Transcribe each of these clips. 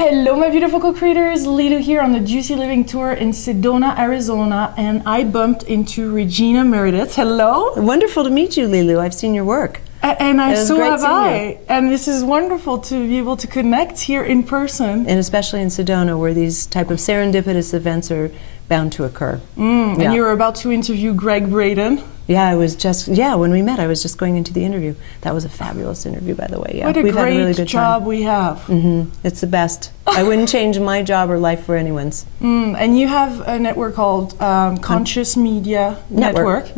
Hello, my beautiful co-creators. Lilu here on the Juicy Living Tour in Sedona, Arizona, and I bumped into Regina Meredith. Hello. Wonderful to meet you, Lilu. I've seen your work. And so have I. And this is wonderful to be able to connect here in person. And especially in Sedona, where these type of serendipitous events are bound to occur. And you were about to interview Greg Braden. Yeah, when we met, I was just going into the interview. That was a fabulous interview, by the way. Yeah. What a We've had a really great good job time. we have. It's the best. I wouldn't change my job or life for anyone's. And you have a network called Conscious Media Network.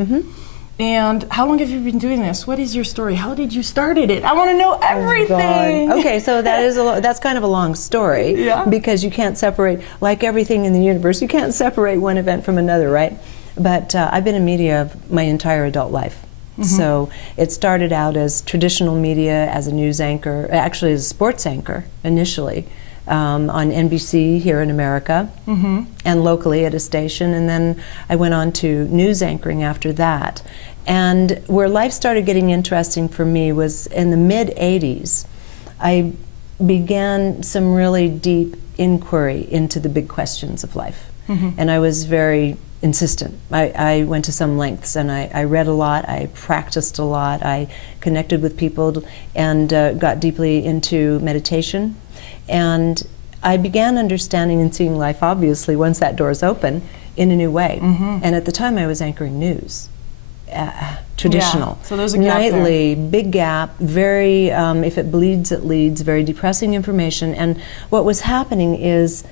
And how long have you been doing this? What is your story? How did you started it? I want to know everything. Okay, so that's kind of a long story. Yeah. Because you can't separate, like everything in the universe, you can't separate one event from another, right? But I've been in media my entire adult life. So it started out as traditional media, as a news anchor, actually as a sports anchor initially, on NBC here in America, and locally at a station, and then I went on to news anchoring after that. And where life started getting interesting for me was in the mid-'80s. I began some really deep inquiry into the big questions of life, and I was very insistent. I went to some lengths, and I read a lot, I practiced a lot, I connected with people, and got deeply into meditation. And I began understanding and seeing life, obviously, once that door is open, in a new way. And at the time I was anchoring news, traditional. Yeah. So there's a gap nightly, there. big gap, very, if it bleeds, it leads, very depressing information. And what was happening is,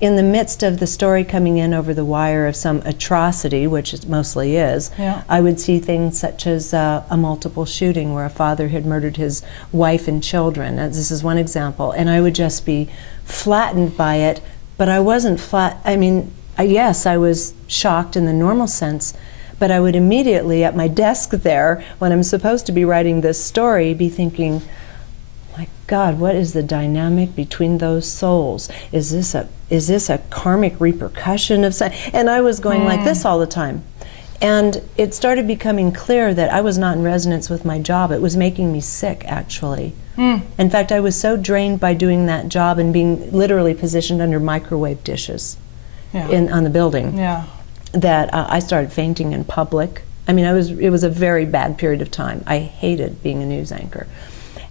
in the midst of the story coming in over the wire of some atrocity, which it mostly is, I would see things such as a multiple shooting where a father had murdered his wife and children. This is one example. And I would just be flattened by it, but I wasn't flat. I mean, yes, I was shocked in the normal sense, but I would immediately at my desk there, when I'm supposed to be writing this story, be thinking, my God, what is the dynamic between those souls? Is this a karmic repercussion of something? And I was going like this all the time. And it started becoming clear that I was not in resonance with my job. It was making me sick, actually. In fact, I was so drained by doing that job and being literally positioned under microwave dishes on the building that I started fainting in public. I mean, it was a very bad period of time. I hated being a news anchor.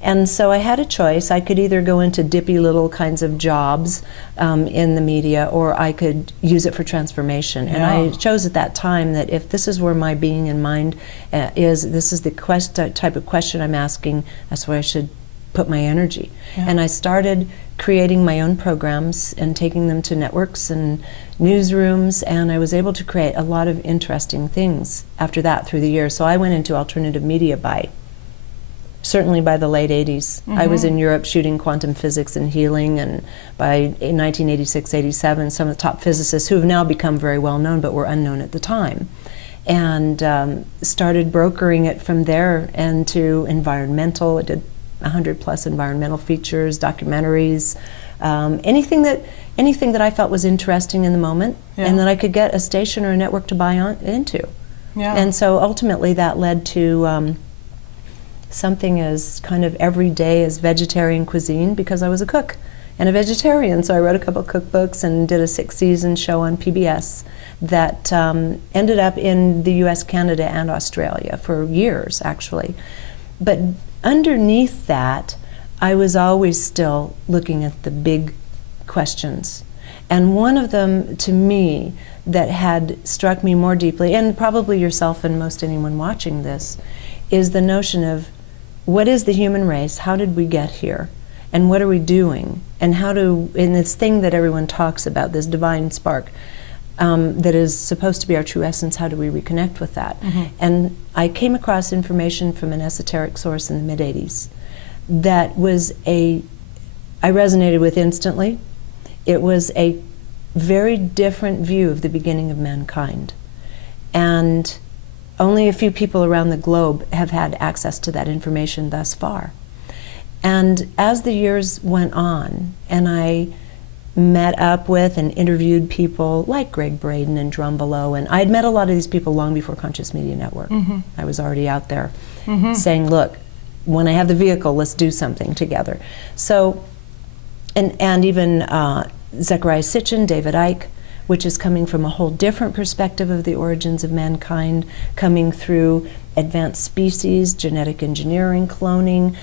And so I had a choice. I could either go into dippy little kinds of jobs in the media, or I could use it for transformation. And I chose at that time that if this is where my being and mind is, this is the type of question I'm asking, that's where I should put my energy. And I started creating my own programs and taking them to networks and newsrooms, and I was able to create a lot of interesting things after that through the years. So I went into alternative media certainly by the late 80s. I was in Europe shooting quantum physics and healing, and by 1986, 87, some of the top physicists who have now become very well known but were unknown at the time. And started brokering it from there into environmental. I did 100+ environmental features, documentaries, anything that I felt was interesting in the moment, and that I could get a station or a network to buy into. And so ultimately that led to something as kind of everyday as vegetarian cuisine, because I was a cook and a vegetarian. So I wrote a couple cookbooks and did a 6-season show on PBS that ended up in the US, Canada, and Australia for years, actually. But underneath that, I was always still looking at the big questions. And one of them, to me, that had struck me more deeply, and probably yourself and most anyone watching this, is the notion of, what is the human race? How did we get here? And what are we doing? And in this thing that everyone talks about, this divine spark that is supposed to be our true essence, how do we reconnect with that? And I came across information from an esoteric source in the mid-'80s that I resonated with instantly. It was a very different view of the beginning of mankind. And only a few people around the globe have had access to that information thus far. And as the years went on, and I met up with and interviewed people like Greg Braden and Drum Below, and I had met a lot of these people long before Conscious Media Network. I was already out there saying, look, when I have the vehicle, let's do something together. So and even Zecharia Sitchin, David Icke, which is coming from a whole different perspective of the origins of mankind, coming through advanced species, genetic engineering, cloning,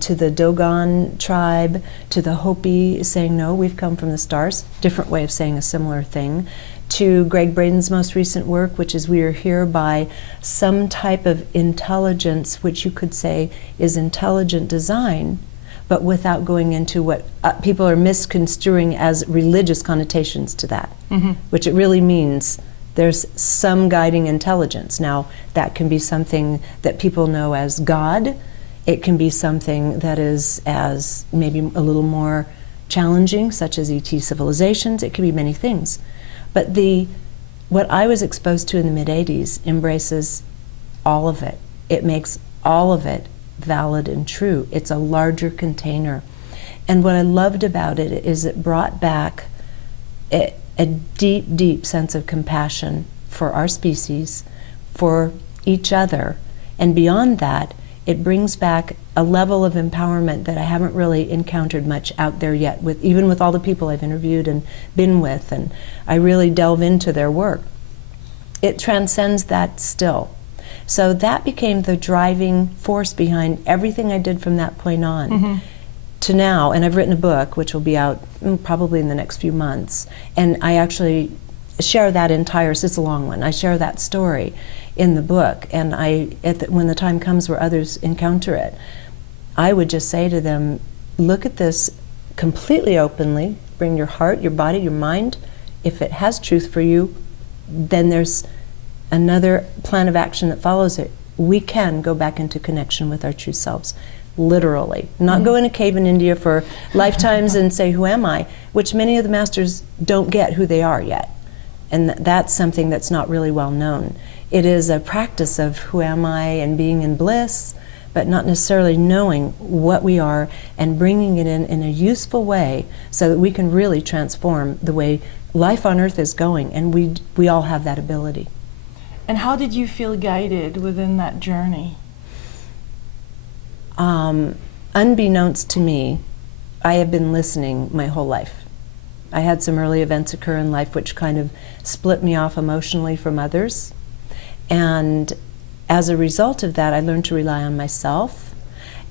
to the Dogon tribe, to the Hopi saying, no, we've come from the stars, different way of saying a similar thing, to Greg Braden's most recent work, which is we are here by some type of intelligence, which you could say is intelligent design, but without going into what people are misconstruing as religious connotations to that, which it really means there's some guiding intelligence. Now, that can be something that people know as God. It can be something that is as maybe a little more challenging, such as ET civilizations. It can be many things. But what I was exposed to in the mid-'80s embraces all of it. It makes all of it valid and true. It's a larger container. And what I loved about it is it brought back a deep, deep sense of compassion for our species, for each other. And beyond that, it brings back a level of empowerment that I haven't really encountered much out there yet, even with all the people I've interviewed and been with, and I really delve into their work. It transcends that still. So that became the driving force behind everything I did from that point on to now. And I've written a book, which will be out probably in the next few months. And I actually share that entire, it's a long one, I share that story in the book. And when the time comes where others encounter it, I would just say to them, look at this completely openly, bring your heart, your body, your mind. If it has truth for you, then there's another plan of action that follows it. We can go back into connection with our true selves, literally. Not go in a cave in India for lifetimes and say, who am I? Which many of the masters don't get who they are yet. And that's something that's not really well known. It is a practice of who am I and being in bliss, but not necessarily knowing what we are and bringing it in a useful way so that we can really transform the way life on Earth is going. And we all have that ability. And how did you feel guided within that journey? Unbeknownst to me, I have been listening my whole life. I had some early events occur in life which kind of split me off emotionally from others. And as a result of that, I learned to rely on myself.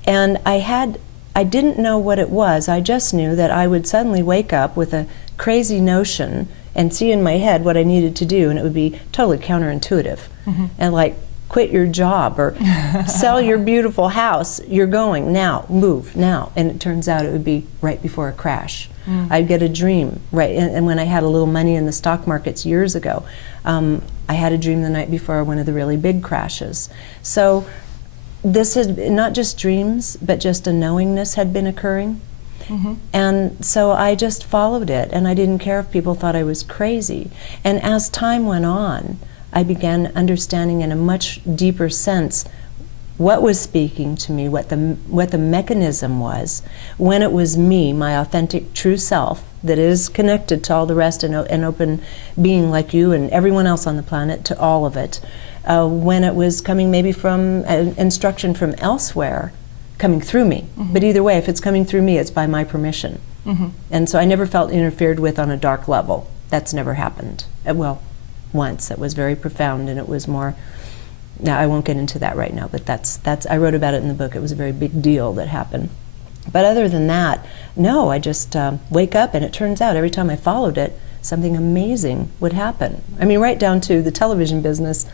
And I didn't know what it was. I just knew that I would suddenly wake up with a crazy notion and see in my head what I needed to do, and it would be totally counterintuitive. And like, quit your job or sell your beautiful house. You're going now, move now. And it turns out it would be right before a crash. I'd get a dream, right? And when I had a little money in the stock markets years ago, I had a dream the night before one of the really big crashes. So this is not just dreams, but just a knowingness had been occurring. And so I just followed it, and I didn't care if people thought I was crazy. And as time went on, I began understanding in a much deeper sense what was speaking to me, what the mechanism was, when it was me, my authentic true self, that is connected to all the rest and open being like you and everyone else on the planet, to all of it. When it was coming maybe from instruction from elsewhere, coming through me. But either way, if it's coming through me, it's by my permission. And so I never felt interfered with on a dark level. That's never happened. Well, once. It was very profound, and it was more, now I won't get into that right now, but that's I wrote about it in the book. It was a very big deal that happened. But other than that, no, I just wake up, and it turns out every time I followed it, something amazing would happen. I mean, right down to the television business.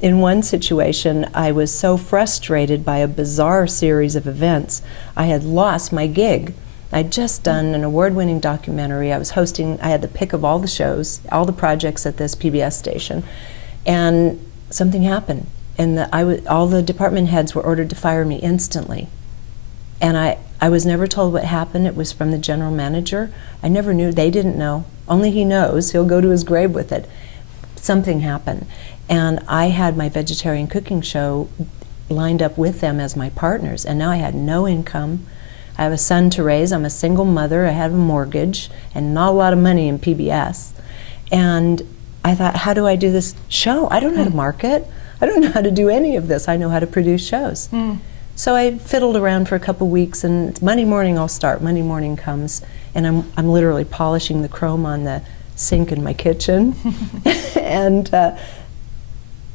In one situation, I was so frustrated by a bizarre series of events, I had lost my gig. I'd just done an award-winning documentary. I was hosting, I had the pick of all the shows, all the projects at this PBS station, and something happened. And all the department heads were ordered to fire me instantly. And I was never told what happened. It was from the general manager. I never knew. They didn't know. Only he knows. He'll go to his grave with it. Something happened. And I had my vegetarian cooking show lined up with them as my partners, and now I had no income. I have a son to raise. I'm a single mother. I have a mortgage and not a lot of money in PBS. And I thought, how do I do this show? I don't know how to market. I don't know how to do any of this. I know how to produce shows. So I fiddled around for a couple weeks, and Monday morning I'll start. Monday morning comes, and I'm literally polishing the chrome on the sink in my kitchen, and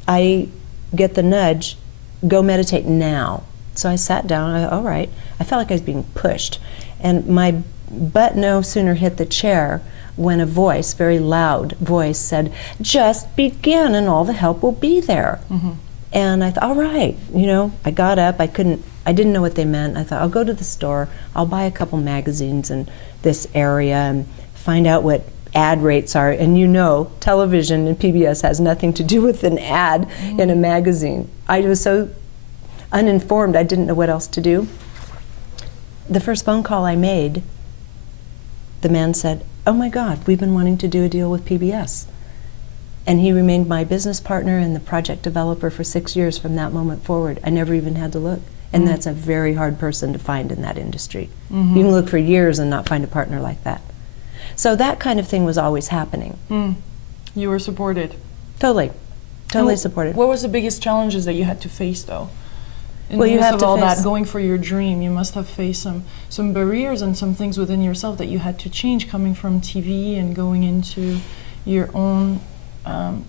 I get the nudge, go meditate now. So I sat down, all right. I felt like I was being pushed, and my butt no sooner hit the chair when a voice, very loud voice, said, just begin and all the help will be there. And I thought, all right, you know, I got up, I didn't know what they meant. I thought, I'll go to the store, I'll buy a couple magazines in this area and find out what ad rates are. And you know, television and PBS has nothing to do with an ad in a magazine. I was so uninformed, I didn't know what else to do. The first phone call I made, the man said, oh my God, we've been wanting to do a deal with PBS. And he remained my business partner and the project developer for 6 years from that moment forward. I never even had to look. And that's a very hard person to find in that industry. You can look for years and not find a partner like that. So that kind of thing was always happening. You were supported. Totally supported. What was the biggest challenges that you had to face, though? In Well, the you midst have of to all face- that, going for your dream, you must have faced some barriers and some things within yourself that you had to change, coming from TV and going into your own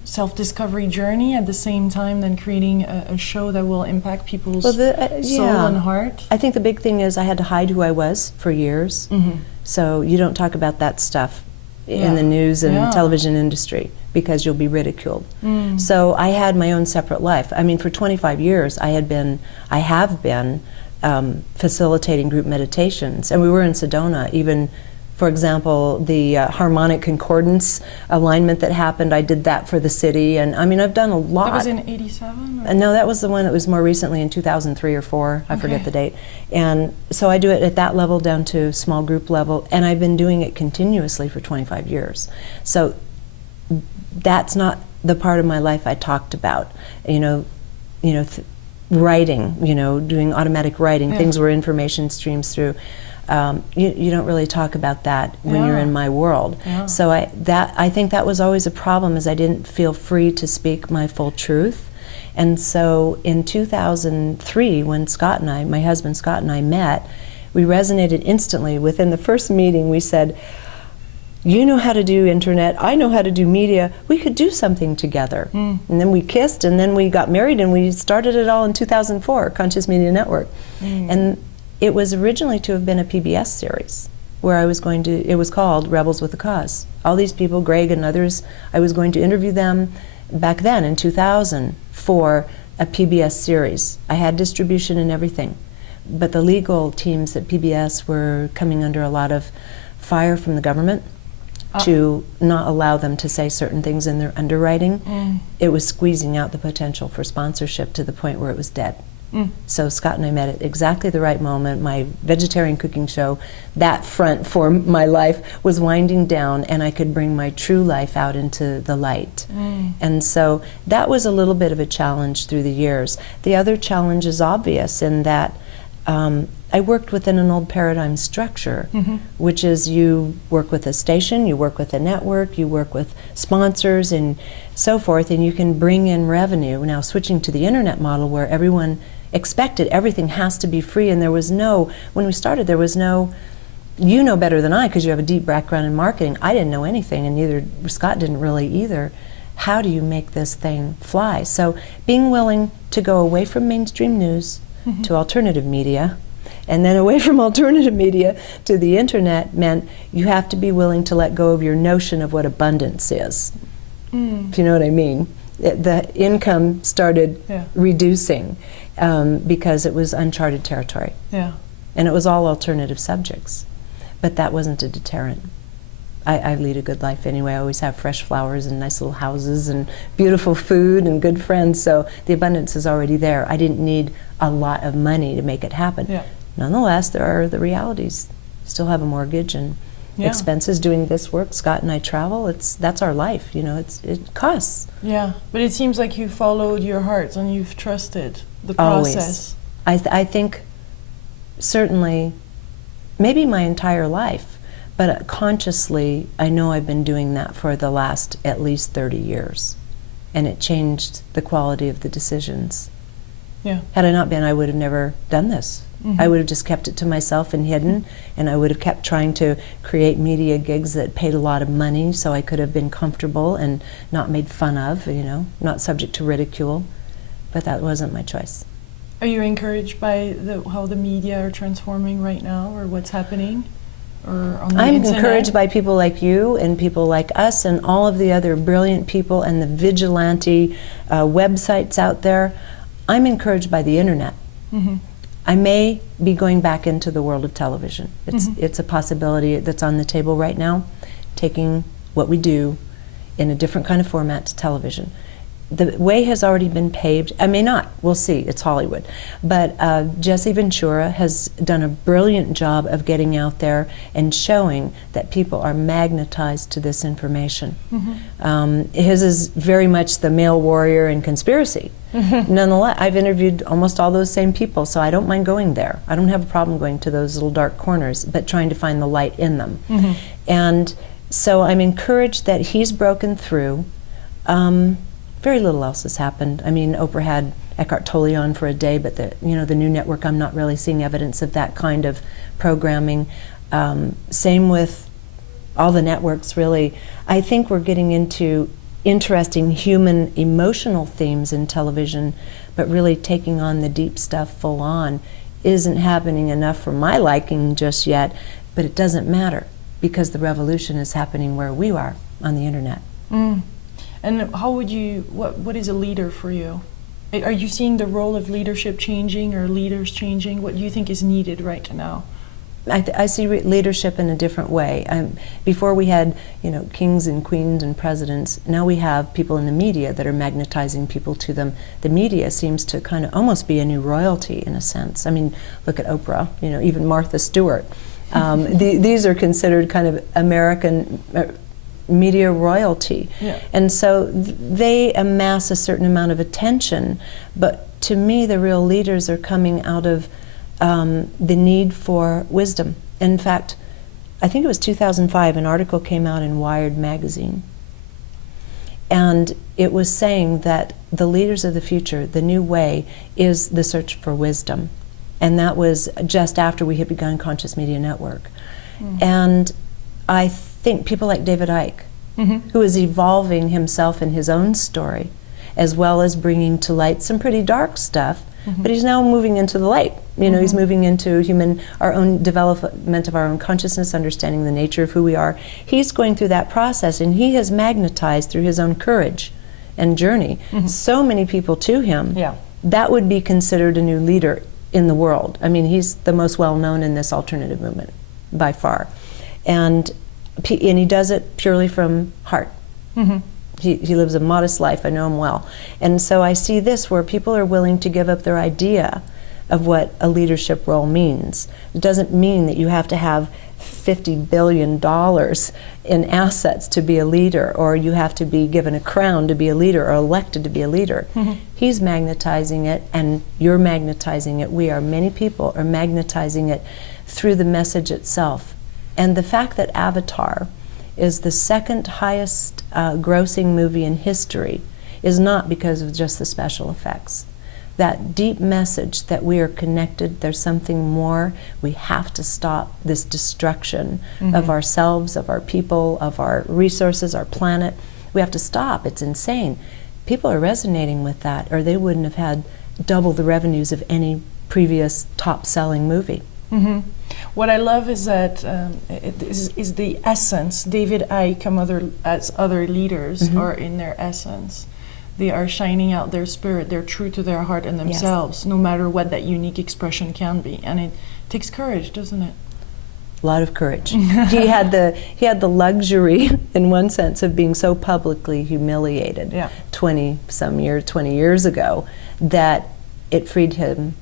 self-discovery journey at the same time, then creating a show that will impact people's soul and heart. I think the big thing is I had to hide who I was for years. So you don't talk about that stuff in the news and television industry because you'll be ridiculed. So I had my own separate life. I mean, for 25 years I have been facilitating group meditations, and we were in Sedona. Even, for example, the harmonic concordance alignment that happened, I did that for the city, and I mean, I've done a lot. That was in '87? No, that was the one that was more recently in 2003 or 4, I forget the date. And so I do it at that level down to small group level, and I've been doing it continuously for 25 years. So that's not the part of my life I talked about. Writing, doing automatic writing, things where information streams through. You don't really talk about that when you're in my world. So I think that was always a problem, is I didn't feel free to speak my full truth. And so in 2003, when my husband Scott and I met, we resonated instantly. Within the first meeting, we said, you know how to do internet, I know how to do media, we could do something together. And then we kissed, and then we got married, and we started it all in 2004, Conscious Media Network. And it was originally to have been a PBS series where it was called Rebels with a Cause. All these people, Greg and others, I was going to interview them back then in 2000 for a PBS series. I had distribution and everything, but the legal teams at PBS were coming under a lot of fire from the government to not allow them to say certain things in their underwriting. It was squeezing out the potential for sponsorship to the point where it was dead. So Scott and I met at exactly the right moment. My vegetarian cooking show, that front for my life, was winding down, and I could bring my true life out into the light. And so that was a little bit of a challenge through the years. The other challenge is obvious in that I worked within an old paradigm structure, which is you work with a station, you work with a network, you work with sponsors and so forth, and you can bring in revenue. Now switching to the internet model where everyone expected everything has to be free, and when we started, there was no, you know better than I because you have a deep background in marketing. I didn't know anything, and neither Scott didn't really either. How do you make this thing fly? So being willing to go away from mainstream news to alternative media, and then away from alternative media to the internet, meant you have to be willing to let go of your notion of what abundance is. If you know what I mean. The income started reducing because it was uncharted territory. And it was all alternative subjects. But that wasn't a deterrent. I lead a good life anyway. I always have fresh flowers and nice little houses and beautiful food and good friends, so the abundance is already there. I didn't need a lot of money to make it happen. Nonetheless, there are the realities. Still have a mortgage and expenses doing this work. Scott and I travel. That's our life. It costs. But it seems like you followed your heart and you've trusted the process. Always. I think certainly, maybe my entire life, but consciously, I know I've been doing that for the last at least 30 years, and it changed the quality of the decisions. Yeah. Had I not been, I would have never done this. I would have just kept it to myself and hidden, and I would have kept trying to create media gigs that paid a lot of money so I could have been comfortable and not made fun of, you know, not subject to ridicule. But that wasn't my choice. Are you encouraged by how the media are transforming right now, or what's happening? Or on the I'm internet? encouraged by people like you and people like us and all of the other brilliant people and the vigilante websites out there. I'm encouraged by the internet. I may be going back into the world of television. It's a possibility that's on the table right now, taking what we do in a different kind of format to television. The way has already been paved. I may not. We'll see. It's Hollywood. But Jesse Ventura has done a brilliant job of getting out there and showing that people are magnetized to this information. His is very much the male warrior and conspiracy. Nonetheless, I've interviewed almost all those same people, so I don't mind going there. I don't have a problem going to those little dark corners, but trying to find the light in them. And so I'm encouraged that he's broken through. Very little else has happened. I mean, Oprah had Eckhart Tolle on for a day, but the new network, I'm not really seeing evidence of that kind of programming. Same with all the networks, really. I think we're getting into interesting human emotional themes in television, but really taking on the deep stuff full on isn't happening enough for my liking just yet, but it doesn't matter because the revolution is happening where we are on the internet. And how would you, what is a leader for you? Are you seeing the role of leadership changing or leaders changing? What do you think is needed right now? I see leadership in a different way. Before we had, kings and queens and presidents. Now we have people in the media that are magnetizing people to them. The media seems to kind of almost be a new royalty in a sense. I mean, look at Oprah, even Martha Stewart. These are considered kind of American media royalty. Yeah. And so they amass a certain amount of attention, but to me the real leaders are coming out of the need for wisdom. In fact, I think it was 2005, an article came out in Wired magazine, and it was saying that the leaders of the future, the new way, is the search for wisdom. And that was just after we had begun Conscious Media Network. And I think people like David Icke, who is evolving himself in his own story, as well as bringing to light some pretty dark stuff, but he's now moving into the light. He's moving into our own development of our own consciousness, understanding the nature of who we are. He's going through that process, and he has magnetized through his own courage and journey so many people to him. Yeah. That would be considered a new leader in the world. I mean, he's the most well-known in this alternative movement, by far. And he does it purely from heart. He lives a modest life. I know him well. And so I see this where people are willing to give up their idea of what a leadership role means. It doesn't mean that you have to have $50 billion in assets to be a leader, or you have to be given a crown to be a leader or elected to be a leader. He's magnetizing it, and you're magnetizing it. Many people are magnetizing it through the message itself. And the fact that Avatar is the second highest grossing movie in history is not because of just the special effects. That deep message that we are connected, there's something more. We have to stop this destruction of ourselves, of our people, of our resources, our planet. We have to stop. It's insane. People are resonating with that, or they wouldn't have had double the revenues of any previous top-selling movie. What I love is that it is the essence. David Icke, as other leaders, are in their essence. They are shining out their spirit. They're true to their heart and themselves, no matter what that unique expression can be. And it takes courage, doesn't it? A lot of courage. He had the luxury, in one sense, of being so publicly humiliated 20 years ago, that it freed him.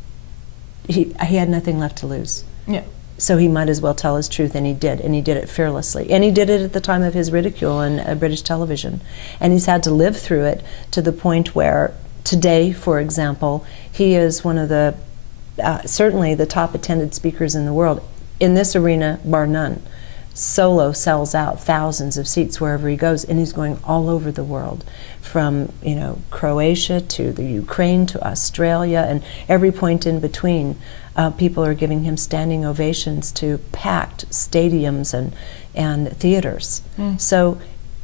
He had nothing left to lose. Yeah. So he might as well tell his truth, and he did it fearlessly. And he did it at the time of his ridicule on British television. And he's had to live through it to the point where today, for example, he is one of the, certainly the top attended speakers in the world, in this arena, bar none. solo sells out thousands of seats wherever he goes, and he's going all over the world, from Croatia to the Ukraine to Australia and every point in between. People are giving him standing ovations to packed stadiums and theaters. So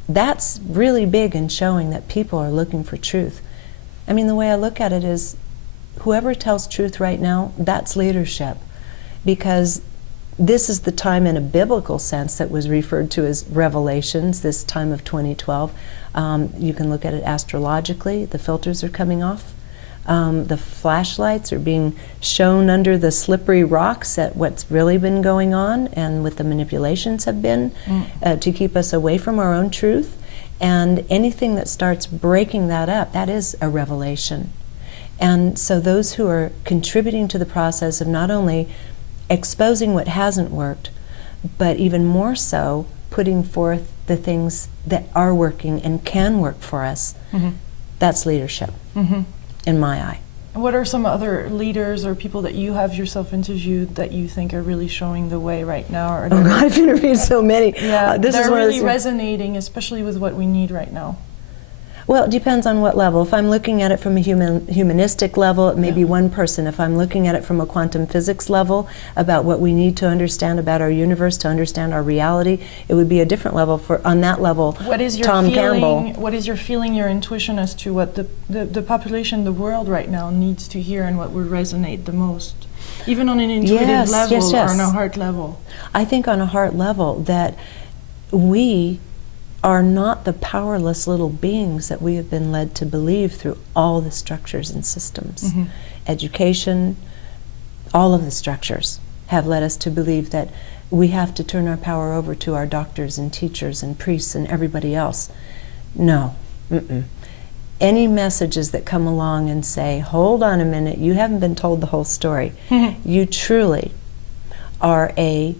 that's really big in showing that people are looking for truth. I mean, the way I look at it is, whoever tells truth right now, that's leadership. Because this is the time in a biblical sense that was referred to as revelations, this time of 2012. You can look at it astrologically. The filters are coming off. The flashlights are being shown under the slippery rocks at what's really been going on and what the manipulations have been to keep us away from our own truth. And anything that starts breaking that up, that is a revelation. And so those who are contributing to the process of not only exposing what hasn't worked, but even more so putting forth the things that are working and can work for us, that's leadership, in my eye. What are some other leaders or people that you have yourself interviewed that you think are really showing the way right now? Or Oh God, I've interviewed so many. Yeah, this they're is really resonating, especially with what we need right now. Well, it depends on what level. If I'm looking at it from a humanistic level, it may be one person. If I'm looking at it from a quantum physics level, about what we need to understand about our universe, to understand our reality, it would be a different level. On that level, what is your Tom feeling, Campbell. What is your feeling, your intuition as to what the population, the world right now needs to hear and what would resonate the most? Even on an intuitive level or on a heart level? I think on a heart level that we are not the powerless little beings that we have been led to believe through all the structures and systems. Education, all of the structures have led us to believe that we have to turn our power over to our doctors and teachers and priests and everybody else. No. Any messages that come along and say, hold on a minute, you haven't been told the whole story. You truly are a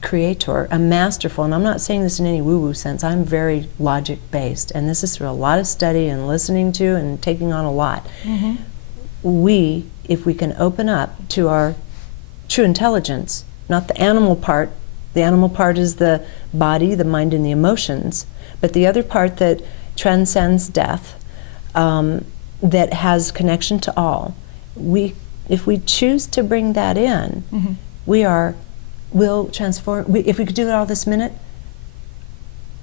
creator, a masterful, and I'm not saying this in any woo-woo sense, I'm very logic-based, and this is through a lot of study and listening to and taking on a lot. We, if we can open up to our true intelligence, not the animal part is the body, the mind, and the emotions, but the other part that transcends death, that has connection to all, if we choose to bring that in, we'll transform. If we could do it all this minute,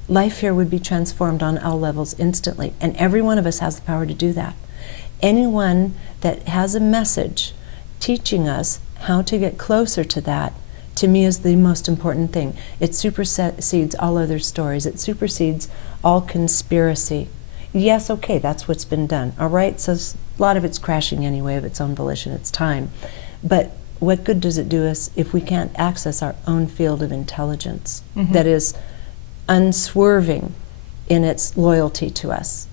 life here would be transformed on all levels instantly. And every one of us has the power to do that. Anyone that has a message teaching us how to get closer to that, to me, is the most important thing. It supersedes all other stories. It supersedes all conspiracy. Yes, okay, that's what's been done. All right, so a lot of it's crashing anyway of its own volition. It's time. But what good does it do us if we can't access our own field of intelligence that is unswerving in its loyalty to us?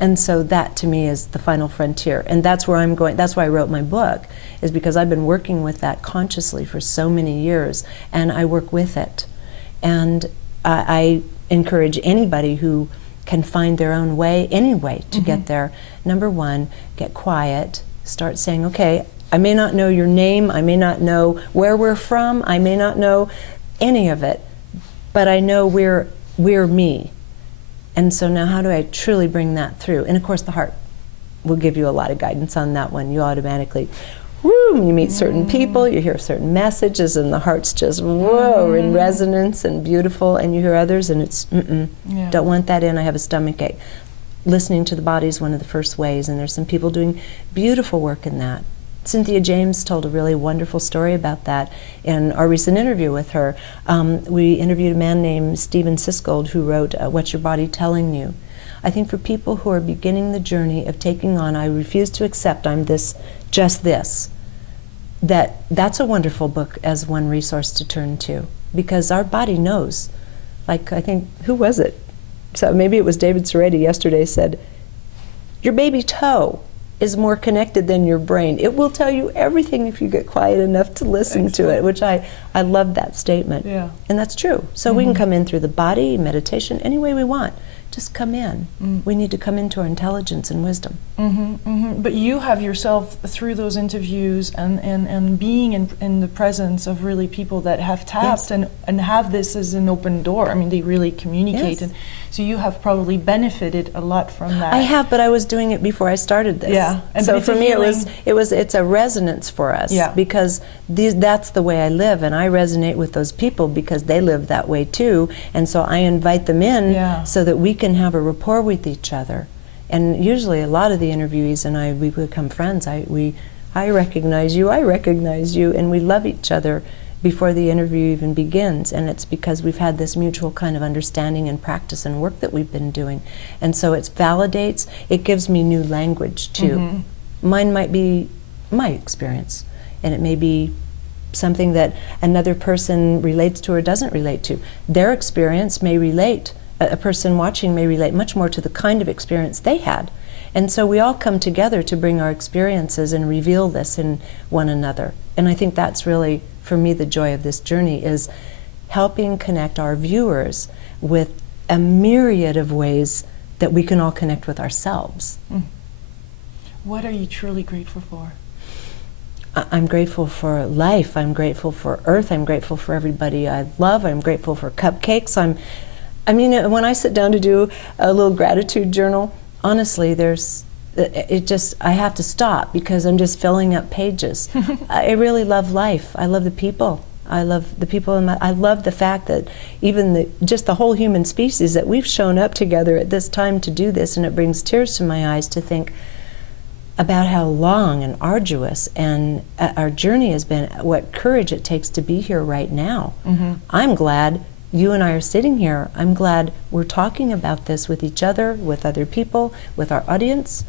And so that, to me, is the final frontier. And that's where I'm going. That's why I wrote my book, is because I've been working with that consciously for so many years, and I work with it. And I encourage anybody who can find their own way, any way to get there. Number one, get quiet, start saying, okay, I may not know your name, I may not know where we're from, I may not know any of it, but I know we're me. And so now how do I truly bring that through? And of course the heart will give you a lot of guidance on that one. You automatically, when you meet certain people, you hear certain messages, and the heart's just, whoa, in resonance and beautiful, and you hear others, and it's, don't want that in, I have a stomach ache. Listening to the body is one of the first ways, and there's some people doing beautiful work in that. Cynthia James told a really wonderful story about that in our recent interview with her. We interviewed a man named Stephen Siskold who wrote, What's Your Body Telling You? I think for people who are beginning the journey of taking on, I refuse to accept I'm this, just this, that's a wonderful book as one resource to turn to, because our body knows. Like, I think, who was it? So maybe it was David Sereti yesterday said, your baby toe is more connected than your brain. It will tell you everything if you get quiet enough to listen to it, which I love that statement. Yeah. And that's true. So we can come in through the body, meditation, any way we want just come in. We need to come into our intelligence and wisdom. But you have yourself, through those interviews and being in the presence of really people that have tapped and have this as an open door. I mean, they really communicate. And so you have probably benefited a lot from that. I have, but I was doing it before I started this. Yeah. And so for me, it's a resonance for us. Yeah. Because that's the way I live, and I resonate with those people because they live that way too. And so I invite them in so that we can have a rapport with each other. And usually a lot of the interviewees and we become friends. I recognize you, and we love each other before the interview even begins. And it's because we've had this mutual kind of understanding and practice and work that we've been doing. And so it validates, it gives me new language too. Mine might be my experience, and it may be something that another person relates to or doesn't relate to. Their experience may relate, a person watching may relate much more to the kind of experience they had. And so we all come together to bring our experiences and reveal this in one another. And I think that's really, for me, the joy of this journey, is helping connect our viewers with a myriad of ways that we can all connect with ourselves. What are you truly grateful for? I'm grateful for life. I'm grateful for Earth. I'm grateful for everybody I love. I'm grateful for cupcakes. I mean, when I sit down to do a little gratitude journal, honestly, I have to stop because I'm just filling up pages. I really love life. I love the people. I love the people. I love the fact that even just the whole human species, that we've shown up together at this time to do this, and it brings tears to my eyes to think about how long and arduous and our journey has been, what courage it takes to be here right now. I'm glad you and I are sitting here. I'm glad we're talking about this with each other, with other people, with our audience.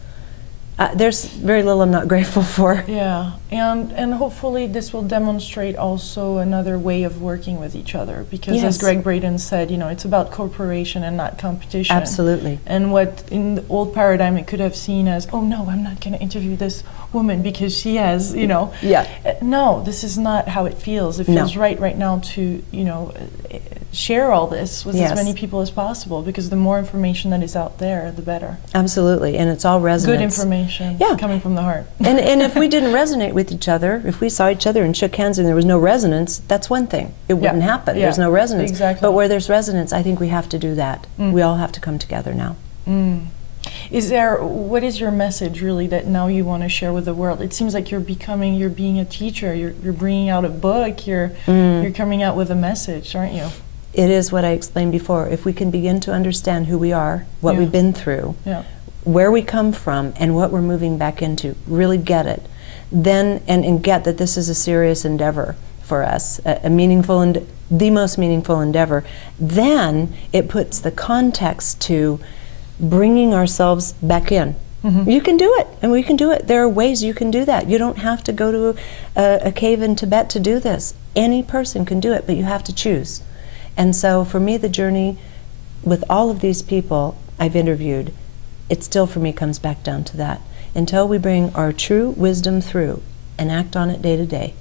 There's very little I'm not grateful for. Yeah, and hopefully this will demonstrate also another way of working with each other, because as Greg Braden said, it's about cooperation and not competition. Absolutely. And what in the old paradigm it could have seen as, oh no, I'm not going to interview this woman because she has, No, this is not how it feels. It feels right now to, share all this with as many people as possible, because the more information that is out there, the better. Absolutely, and it's all resonance. Good information coming from the heart. And if we didn't resonate with each other, if we saw each other and shook hands and there was no resonance, that's one thing. It wouldn't happen. There's no resonance. Exactly. But where there's resonance, I think we have to do that. We all have to come together now. What is your message really that now you want to share with the world? It seems like you're being a teacher, you're bringing out a book, you're coming out with a message, aren't you? It is what I explained before. If we can begin to understand who we are, what we've been through, where we come from, and what we're moving back into, really get it, then and get that this is a serious endeavor for us, a meaningful and the most meaningful endeavor, then it puts the context to bringing ourselves back in. You can do it, and we can do it. There are ways you can do that. You don't have to go to a cave in Tibet to do this. Any person can do it, but you have to choose. And so for me, the journey with all of these people I've interviewed, it still for me comes back down to that. Until we bring our true wisdom through and act on it day to day,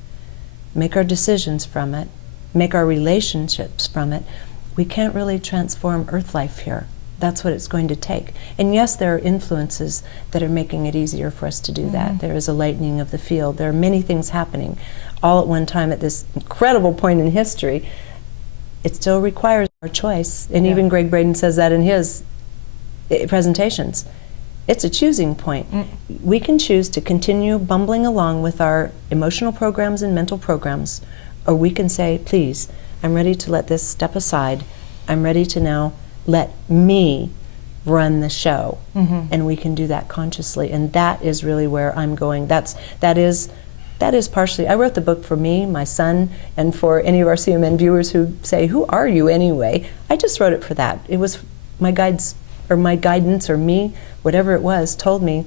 make our decisions from it, make our relationships from it, we can't really transform Earth life here. That's what it's going to take. And yes, there are influences that are making it easier for us to do that. There is a lightening of the field. There are many things happening all at one time at this incredible point in history. It still requires our choice. And even Greg Braden says that in his presentations. It's a choosing point. We can choose to continue bumbling along with our emotional programs and mental programs, or we can say, please, I'm ready to let this step aside. I'm ready to now let me run the show. And we can do that consciously. And that is really where I'm going. That is partially, I wrote the book for me, my son, and for any of our CMN viewers who say, who are you anyway? I just wrote it for that. It was my guidance or me, whatever it was, told me,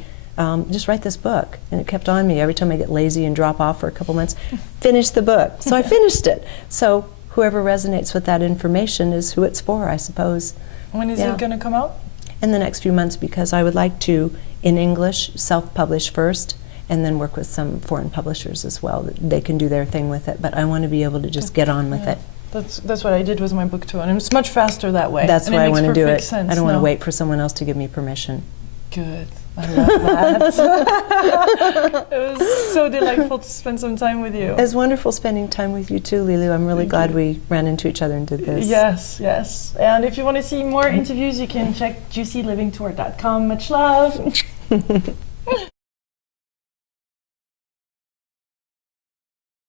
just write this book. And it kept on me every time I get lazy and drop off for a couple months, finish the book. So I finished it. So whoever resonates with that information is who it's for, I suppose. When is it going to come out? In the next few months, because I would like to, in English, self-publish first, and then work with some foreign publishers as well. They can do their thing with it, but I want to be able to just get on with it. That's what I did with my book too, and it's much faster that way. That's and why I want to do it. Sense. I don't want to wait for someone else to give me permission. Good. I love that. It was so delightful to spend some time with you. It's wonderful spending time with you too, Lilu. I'm really glad we ran into each other and did this. Yes, yes. And if you want to see more interviews, you can check juicylivingtour.com. Much love.